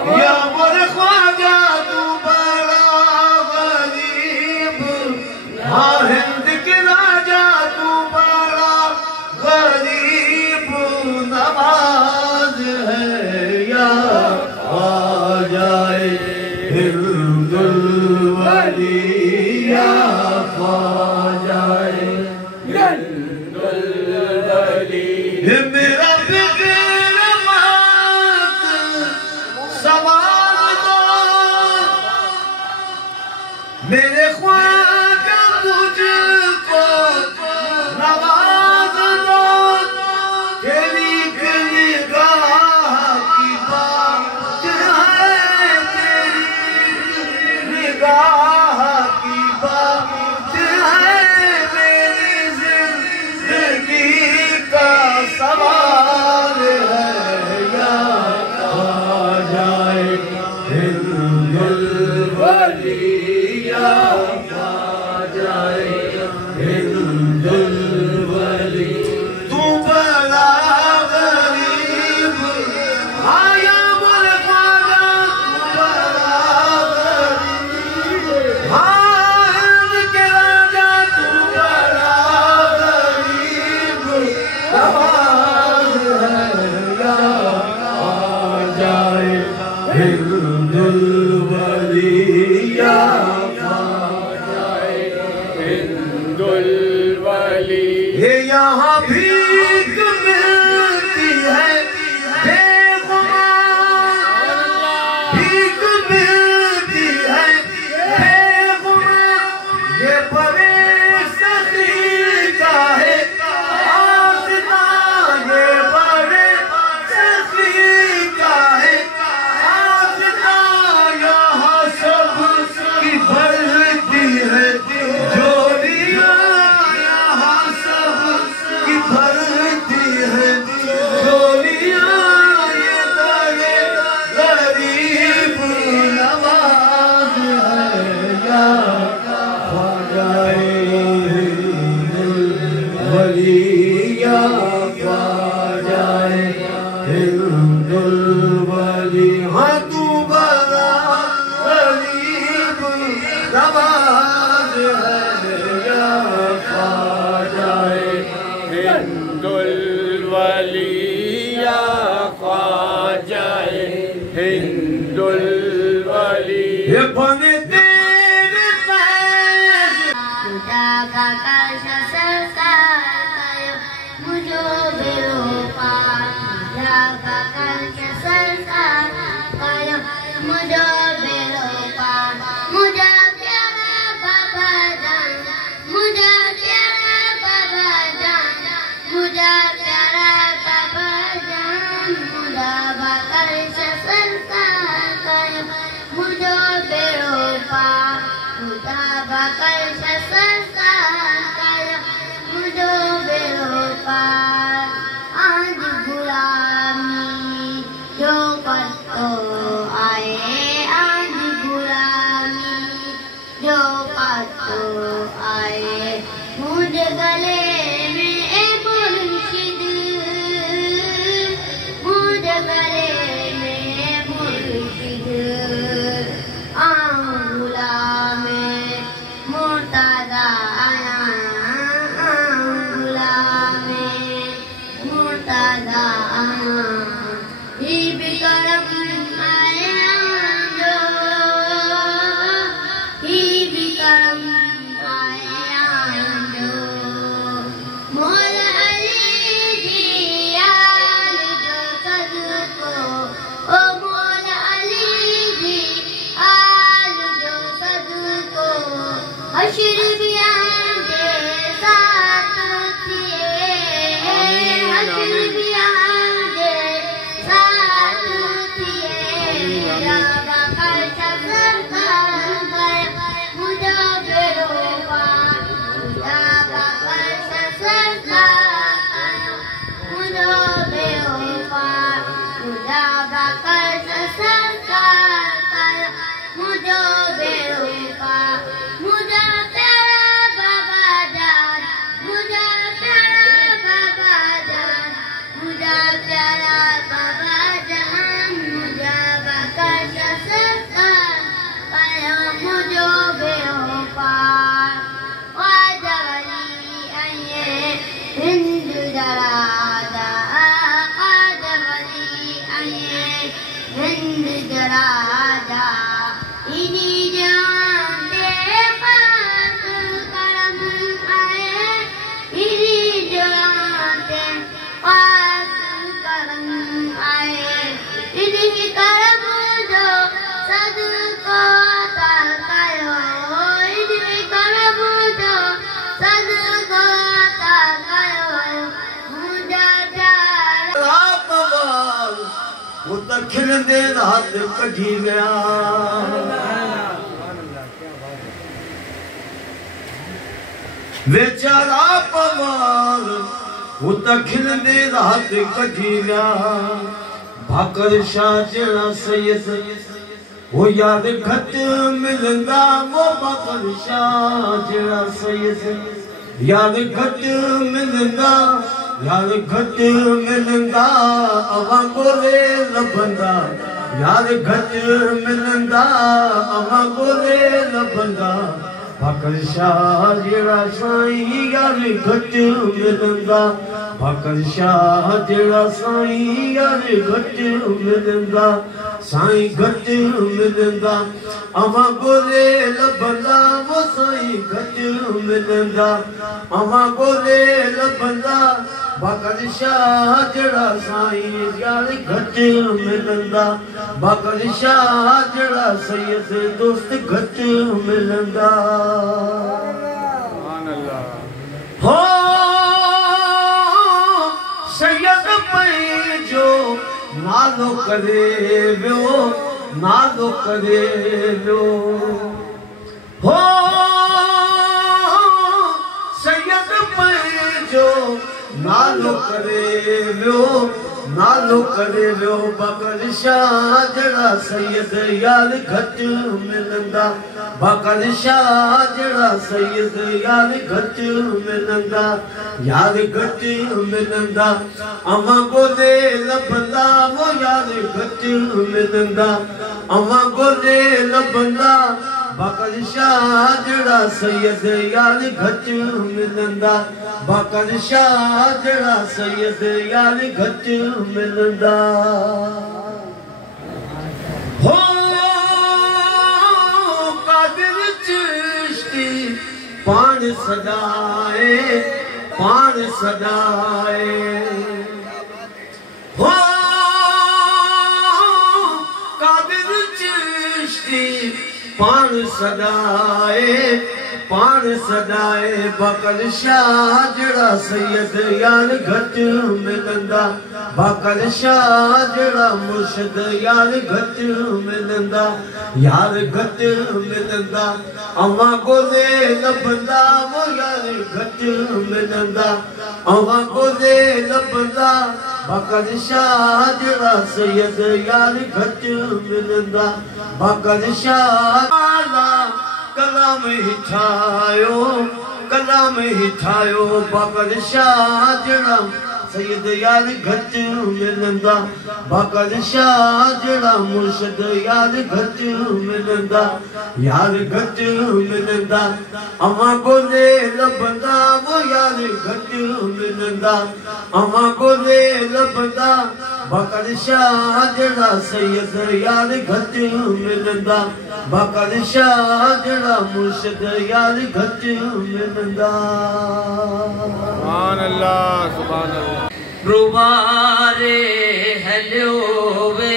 या मोरे ख्वाजा तू बड़ा गरीब, हाँ हिंद के राजा तू बड़ा गरीब नवाज है, या ख्वाजाए हिंदुल वली, या ख्वाजाए हिंदुल वली। मेरा फिक्र मत सवाल दो, मेरे ख्वाजा तुझको नवाज दो, तेरी निगाह की बात है, तेरी निगाह की बात है, मेरी जिंदगी का सवाल है, या ख्वाजाए हिंदुल वली, या ख्वाजाए हिंदुल वली। तू बड़ा गरीब, हाँ या मोरे ख्वाजा तू बड़ा गरीब, हाँ हिंद के राजा तू बड़ा गरीब नवाज है, या ख्वाजाए हिंदुल वली, या ख्वाजाए हिंदुल वली। ये यहाँ भीख मिलती है बेगुमान, भीख मिलती है बेगुमान, ये बड़े सखी का है आस्था, ये बड़े सखी का है आस्था, यहाँ सब की भरती है जोड़ियाँ, यहाँ सब की भरती है जोड़ियाँ, ये बड़े गरीब नवाज है, या ख्वाजाए हिंदुल वली, या ख्वाजाए हिंदुल वली। हाँ तू बड़ा गरीब नवाज है, या ख्वाजाए हिंदुल वली, या ख्वाजाए हिंदुल वली। ये बने तेरे फैज़ खुदा का काशा सरकार कायो मुझो बेरोपा, खुदा का काशा सरकार कायो मुझो बेरोपा, मुझा प्यारा बाबा जान, मुझा प्यारा बाबा जान, मुझा प्यारा बाबा जान, मुझा काशा सरकार कायो मुझो बेरोपा, खुदा का काशा सरकार कायो मुझो बेरोपा। आज गुलामी जो पत्तो आए, आज गुलामी जो पत्तो आए, मुझे गले में ए मुर्शिद, मुझे गले में मुर्शिद, आंगुला में मुर्तजा आया, आंगुला में मुर्तजा आया, ही बिकरम हिंद जो राजा इन्हीं जानते पास करम आए इन्हीं जानते पास करम आए इन्हीं करम जो सदको ताकायो इन्हीं करम जो सदको ताकायो मुझा वो तो खिलंदे रात कढ़ी गया बेचारा पवार वो तो खिलंदे रात कढ़ी गया भाकर शाह जड़ा सैयद वो याद घट मिलंदा वो भाकर शाह जड़ा सैयद याद घट मिलंदा यार घट मिलंदा अवां गोरे लभंदा यार घट मिलंदा अवां गोरे लभंदा भाकर शाह जड़ा साईं यार घट मिलंदा भाकर शाह जड़ा साईं यार घट मिलंदा साईं घट मिलंदा अवां गोरे लभंदा वो साईं घट मिलंदा अवां गोरे लभंदा भाकर शाह जड़ा साईं यार घट मिलंदा भाकर शाह जड़ा सैयद दोस्त घट मिलंदा हो सैयद पंहिंजो नालो करे वियो नालो करे वियो हो सैयद पंहिंजो नालो करे वियो नालो करे वियो भाकर शाह जड़ा सैयद यार घट मिलंदा भाकर शाह जड़ा सैयद यार घट मिलंदा यार घट मिलंदा अवां गोरे लभंदा वो यार घट मिलंदा अवां गोरे लभंदा भाकर शाह जड़ा सैयद यार घट मिलंदा भाकर शाह जड़ा सैयद यार घट मिलंदा हो कादिर चिश्ती पाण सदाए हो कादिर चिश्ती पाण सदाए भाकर शाह जड़ा सैयद यार घट मिलंदा भाकर शाह जड़ा मुर्शिद यार घट मिलंदा यार घट मिलंदा अवां गोरे लभंदा वो यार घट मिलंदा अवां गोरे लभंदा भाकर शाह जड़ा सैयद यार घट मिलंदा भाकर शाह कलाम ही ठायो भाकर शाह जड़ा सैयद यार घट मिलंदा भाकर शाह जड़ा मुर्शिद यार घट मिलंदा यार घट मिलंदा अवां गोरे लभंदा वो यार घट मिलंदा अवां गोरे लभंदा भाकर शाह जड़ा सैयद यार घट मिलंदा भाकर शाह जड़ा मुर्शिद यार घट मिलंदा सुभान अल्लाह सुभान अल्लाह रुवारे हलियो वे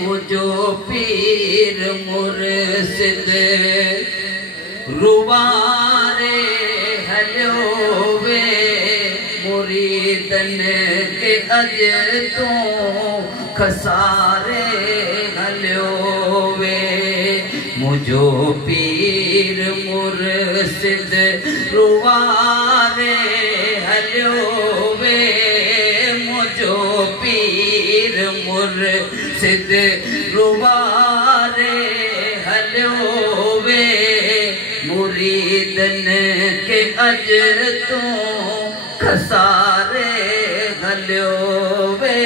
मुझो पीर मुर्शिद रुवारे हलियो वे मुरीदन के अज तो खसारे हलियो वे मुझो पीर मुर्शिद रुवारे हलियो वे मुझो पीर मुर्शिद रुवारे हलियो वे मुरीदन के अज तो खसारे हलियो वे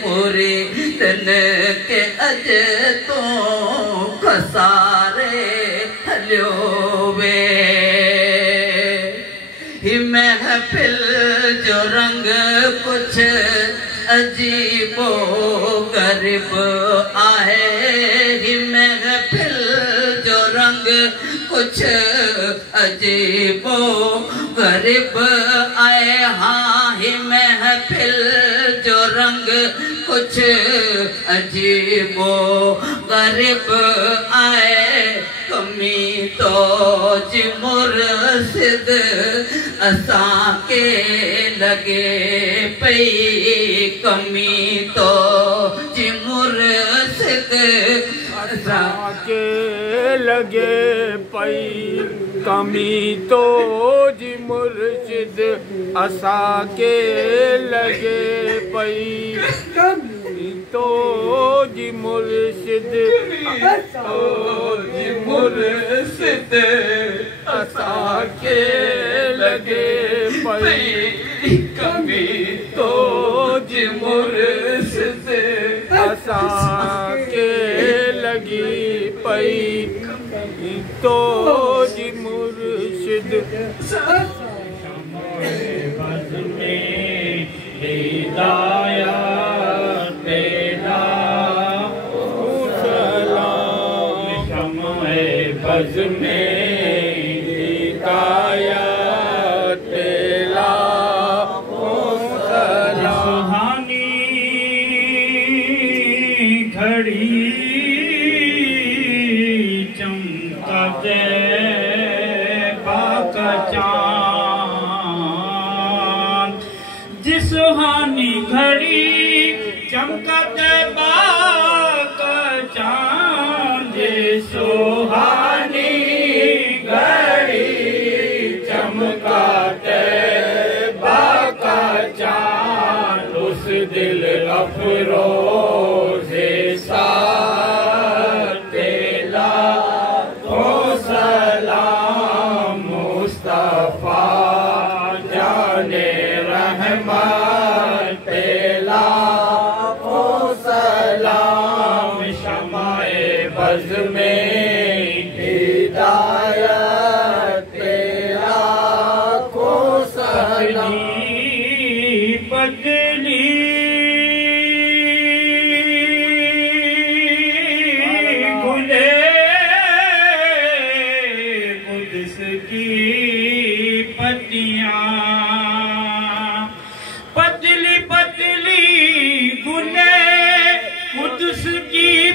मुरीदन के अज तो खसारे हलियो वे ही महफिल जो रंग कुछ अजीबो गरीब आहे ही महफिल जो रंग कुछ अजीबो गरीब आए हाँ ही महफिल जो रंग कुछ अजीबो गरीब आए कमी तो जी मुर्शिद असां के लगे पई कमी तो जी मुर्शिद असां के लगे पई कमी तो जी मुर्शिद असां के लगे पई कमी तो जी मुर्शिद मुर्शिद असां के लगे पई कमी तो जी मुर्शिद असां के लगी पई तो जी मुर्शिद बज़ में हिदायत पेला सलाम शम्ए बज़ में हिदायत पेला सुहानी घड़ी चमकते बाका चांद जिस सुहानी घड़ी चमकते बाका चांद जिस सुहानी घड़ी चमकते बाका चांद उस दिल अफरोज़े बज़ में हिदायत तेरा को सलाम बदली गुले कुद्स की पत्तियां पतली पतली गुले कुद्स की